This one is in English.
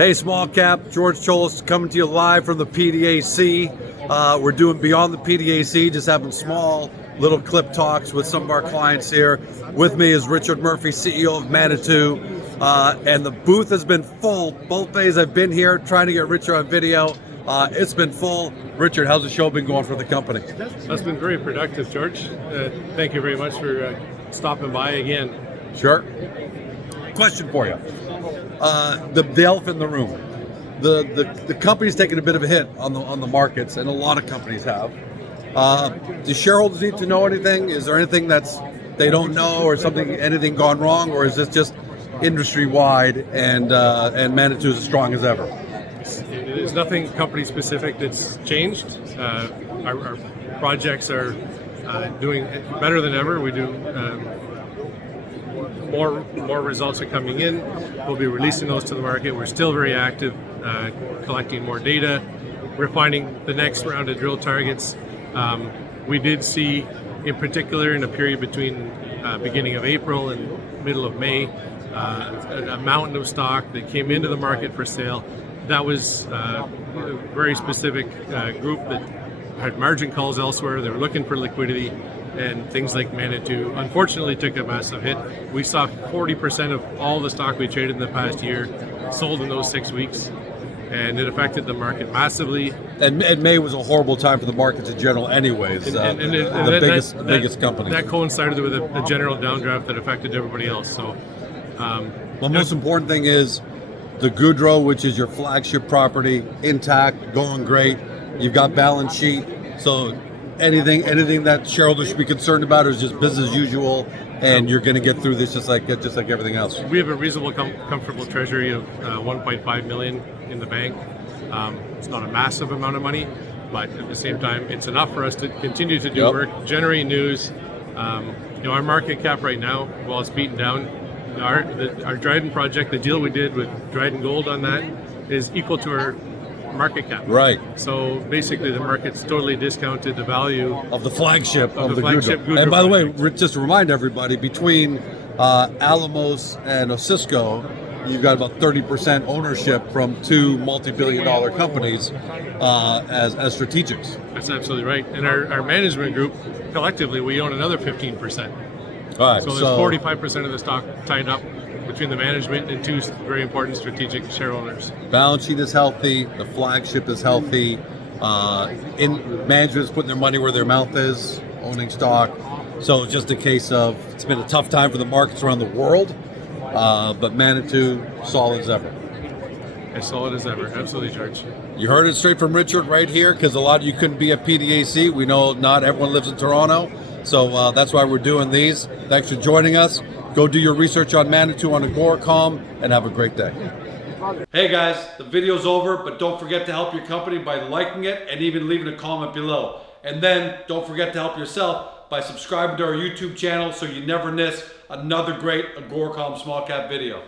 Hey, small cap, George Cholis coming to you live from the PDAC. We're doing beyond the PDAC, just having small little clip talks with some of our clients here. With me is Richard Murphy, CEO of Manitou, and the booth has been full. Both days I've been here trying to get Richard on video. It's been full. Richard, how's the show been going for the company? That's been very productive, George. Thank you very much for stopping by again. Sure. Question for you. The elephant in the room. The company's taken a bit of a hit on the markets, and a lot of companies have. Do shareholders need to know anything? Is there anything they don't know, or anything gone wrong, or is this just industry wide and Manitou is as strong as ever? There's nothing company specific that's changed. Our projects are doing better than ever. We do. More results are coming in. We'll be releasing those to the market. We're still very active, collecting more data, refining the next round of drill targets. We did see, in particular, in a period between beginning of April and middle of May, a mountain of stock that came into the market for sale. That was a very specific group that had margin calls elsewhere. They were looking for liquidity, and things like Manitou unfortunately took a massive hit. We saw 40% of all the stock we traded in the past year sold in those 6 weeks, and it affected the market massively. And May was a horrible time for the markets in general anyways. The biggest company. That coincided with a general downdraft that affected everybody else. So, the most important thing is the Goudreau, which is your flagship property, intact, going great. You've got balance sheet. So anything that shareholders should be concerned about is just business as usual, and you're going to get through this just like everything else. We have a reasonable, comfortable treasury of 1.5 million in the bank. It's not a massive amount of money, but at the same time, it's enough for us to continue to do work, generate news. Our market cap right now, while it's beaten down, our Dryden project, the deal we did with Dryden Gold on that, is equal to our market cap. Right. So basically, the market's totally discounted the value of the flagship of the flagship Goudreau. And by the way, project. just to remind everybody, between Alamos and Osisko, you've got about 30% ownership from two multi-billion-dollar companies as strategics. That's absolutely right. And our management group, collectively, we own another 15%. All right, so there's 45% of the stock tied up between the management and two very important strategic shareholders. Balance sheet is healthy. The flagship is healthy. Management is putting their money where their mouth is, owning stock. So it's just a case of, it's been a tough time for the markets around the world, but Manitou, solid as ever. As solid as ever, absolutely, George. You heard it straight from Richard right here, because a lot of you couldn't be at PDAC. We know not everyone lives in Toronto, so that's why we're doing these. Thanks for joining us. Go do your research on Manitou on Agoracom, and have a great day. Hey guys, the video's over, but don't forget to help your company by liking it and even leaving a comment below. And then don't forget to help yourself by subscribing to our YouTube channel so you never miss another great Agoracom small cap video.